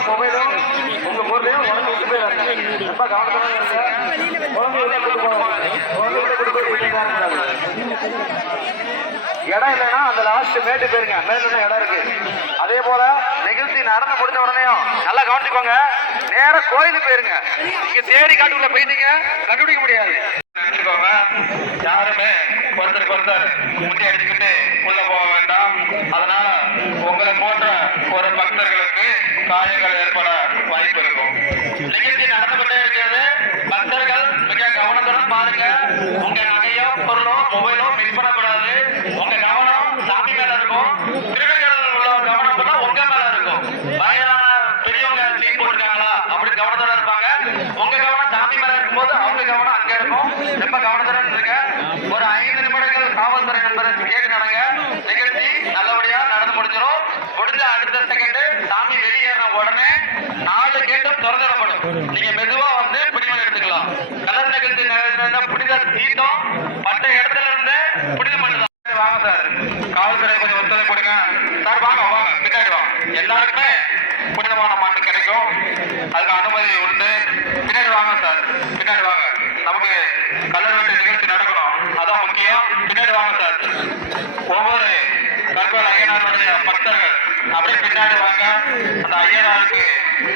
வந்து மொபைலும் உங்க பொருளையும் உடனே விட்டு போயிடாங்க ரொம்ப கவனத்தோட இருங்க. குழந்தைகளை கூட்டு போவாங்க குழந்தைகளை கூட்டு இடம் இல்லைன்னா அந்த லாஸ்ட் மேட்டு போயிருங்க. மேல இடம் இருக்கு. அதே போல நிகழ்ச்சி நடந்து முடிஞ்ச உடனேயும் நல்லா கவனிச்சுக்கோங்க. நேரா கோயிலுக்கு போயிருங்க. நீங்க தேடி காட்டுக்குள்ள போயிட்டீங்க. கண்டுபிடிக்க முடியாது. நினைச்சுக்கோங்க யாருமே ஒருத்தருக்கு ஒருத்தர் முட்டி அடிச்சுக்கிட்டு Thank you. சீட்டம் மற்ற இடத்துல இருந்து புனிதம் பண்ணுதான் வாங்க சார். காவல்துறை கொஞ்சம் ஒத்துழை கொடுங்க. சார் வாங்க வாங்க பின்னாடி வாங்க. எல்லாருக்குமே புனிதமான மாட்டு கிடைக்கும். அதுக்கு அனுமதி உண்டு. பின்னாடி வாங்க சார். பின்னாடி வாங்க. நமக்கு கல்லூரி வெட்டு நிகழ்ச்சி நடக்கணும். அதான் முக்கியம். பின்னாடி வாங்க சார். ஒவ்வொரு கல்வல் ஐயனாருடைய பக்தர்கள் அப்படியே பின்னாடி வாங்க. அந்த ஐயனாருக்கு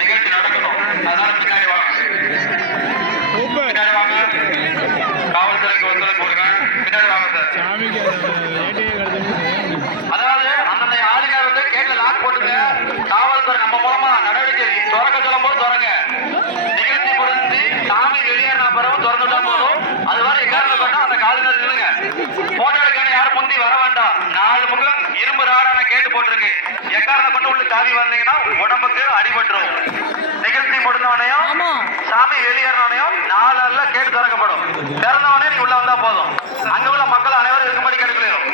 நிகழ்ச்சி நடக்கணும். அதனால பின்னாடி வாங்க பின்னாடி வாங்க காவல்துறைக்கு ஒத்துழைப்பு கொடுங்க பின்னாடி வாங்க சார் அதாவது அந்தந்த ஆளுநர் வந்து கேட்ல லாக் போட்டுங்க காவல்துறை நம்ம மூலமா நடவடிக்கை திறக்க சொல்லும் போது திறங்க நிகழ்ச்சி முடிஞ்சு சாமி வெளியேறின பிறகு திறந்துட்டா போதும் அது வரை எக்காரணம் பண்ணா அந்த காவல்துறை நில்லுங்க போட்டோ எடுக்க யாரும் முந்தி வர வேண்டாம் நாலு முகம் இரும்பு ராடான எக்காரணம் கொண்டு உள்ள தாவி வந்தீங்கன்னா உடம்புக்கு அடிபட்டுரும். நிகழ்ச்சி முடிந்தவனையும் சாமி வெளியேறினவனையும் நாலு அல்ல கேட்டு திறக்கப்படும். திறந்தவனே நீ உள்ள வந்தா போதும். அங்க உள்ள மக்கள் அனைவரும் இருக்கும்படி கேட்டுக்கலையும்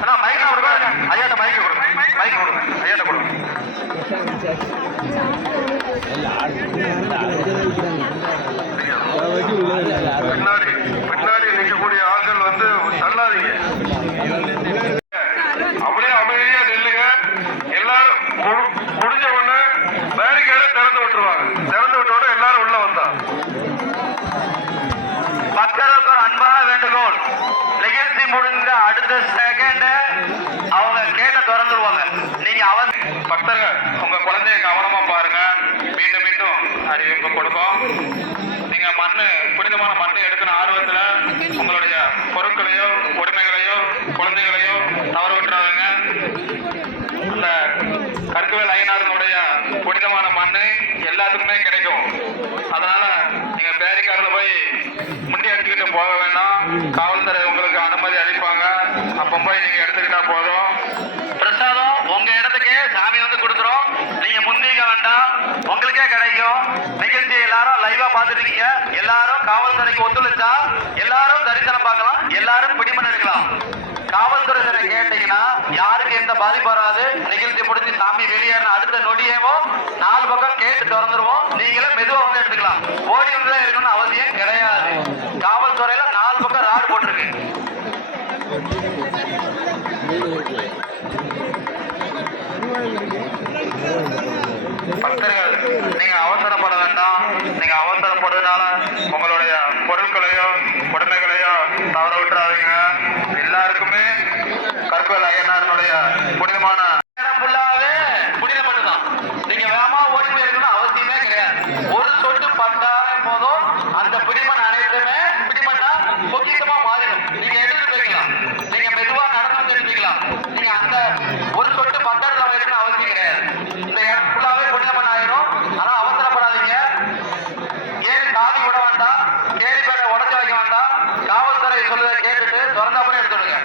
அண்ணா மைக் கொடுங்க. ஐயாட்ட மைக் கொடுங்க. மைக் கொடுங்க. ஐயாட்ட கொடுங்க. பின்னாடி பின்னாடி நிற்கக்கூடிய ஆட்கள் வந்து தள்ளாதீங்க. முடிஞ்ச அடுத்த செகண்ட அவங்க கேட்ட திறந்துருவாங்க. நீங்க அவன் பக்தர்கள் உங்க குழந்தைய கவனமா பாருங்க. மீண்டும் மீண்டும் அறிவிப்பு கொடுக்கும் நீங்க மண்ணு புனிதமான மண்ணை எடுக்கிற ஆர்வத்துல உங்களுடைய பொருட்களையோ உடைமைகளையோ குழந்தைகளையோ தவறு விட்டுறாதுங்க. இந்த கற்கவேல் ஐயனாருடைய புனிதமான மண்ணு எல்லாத்துக்குமே கிடைக்கும். அதனால நீங்க பேரிக்காரில் போய் முண்டி அடிச்சுக்கிட்டு போக வேண்டாம். காவல்துறை உங்களுக்கு அனுமதி அளிப்பாங்க அப்போ போய் நீங்க எடுத்துக்கிட்டா போதும். பிரசாதம் உங்க இடத்துக்கே சாமி வந்து கொடுக்குறோம். நீங்க முந்திக்க வேண்டாம். உங்களுக்கே கிடைக்கும். நிகழ்ச்சி எல்லாரும் லைவா பார்த்துருக்கீங்க எல்லாரும் காவல்துறைக்கு ஒத்துழைச்சா எல்லாரும் தரிசனம் பார்க்கலாம். எல்லாரும் பிடிமன் எடுக்கலாம் காவல்துறை கேட்டீங்கன்னா யாருக்கு எந்த பாதிப்பு வராது. நிகழ்ச்சி முடிஞ்சு சாமி வெளியேறின அடுத்த நொடியேவோ நாலு பக்கம் கேட்டு திறந்துருவோம். நீங்களே மெதுவாக வந்து எடுத்துக்கலாம். ஓடி வந்து இருக்கணும்னு அவசியம் கிடையாது. காவல்துறையில நாலு பக்கம் ராடு போட்டிருக்கு. பக்தர்கள் நீங்க அவசரப்பட வேண்டாம். நீங்க அவசரப்படுறதுனால உங்களுடைய பொருட்களையோ உடைமைகளையோ தவற விட்டுறாதீங்க. எல்லாருக்குமே கற்கோல் ஐயனாரனுடைய புனிதமான கேட்டுட்டு திறந்தாப்புறம் எடுத்துடுங்க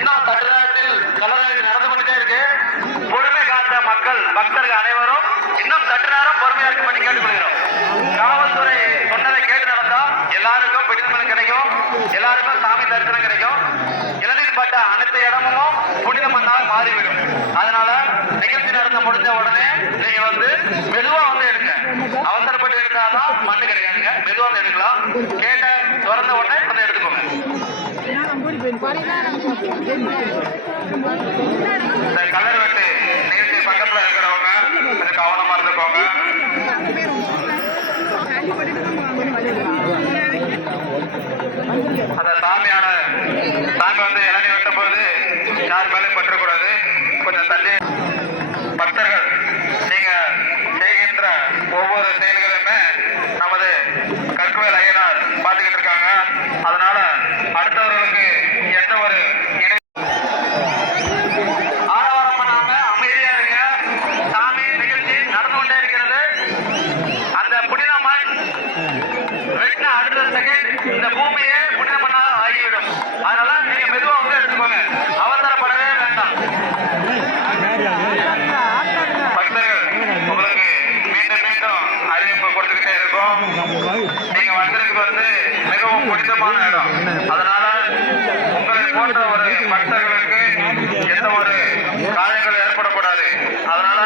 இன்னும் சற்று நேரத்தில் நடந்து கொண்டே இருக்கு. பொறுமை காத்த மக்கள் பக்தர்கள் அனைவரும் இன்னும் சற்று நேரம் பொறுமையா பண்ணி கேட்டுக்கொள்கிறோம். காவல்துறை சொன்னதை கேட்டு நடந்தா எல்லாருக்கும் பிடித்தமன் கிடைக்கும். எல்லாருக்கும் சாமி தரிசனம் கிடைக்கும். இளநீர் பட்ட அனைத்து இடமும் புனிதமண்ணாக மாறிவிடும். அதனால இந்த கலர் வெட்டு. நீர்த்தி பக்கத்துல இருக்கிறவங்க கொஞ்சம் கவனமா இருந்துக்கோங்க. அந்த சாமியான சாமி வந்து இளநீ வெட்டும் போது யார் மேலே பற்றக்கூடாது கொஞ்சம் தள்ளி. அதனால நீங்க மெதுவா வந்து எடுத்துக்கோங்க. அவசரப்படவே வேண்டாம். பக்தர்கள் உங்களுக்கு மீண்டும் மீண்டும் அறிவிப்பு கொடுத்துக்கிட்டே இருக்கோம். நீங்க வந்திருக்கு வந்து மிகவும் பிடித்தமான இடம். அதனால உங்களை போன்ற ஒரு பக்தர்களுக்கு எந்த ஒரு காயங்கள் ஏற்படக்கூடாது. அதனால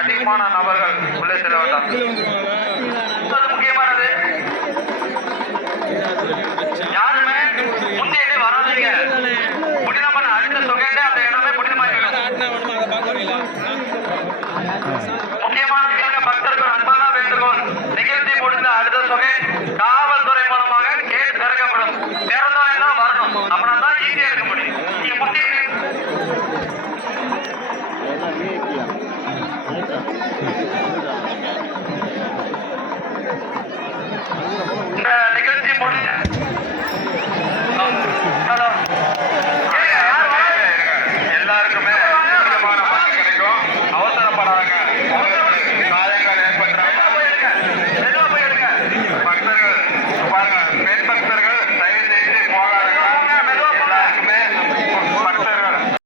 அதிகமான நபர்கள் உள்ளே செல்ல வேண்டாம்.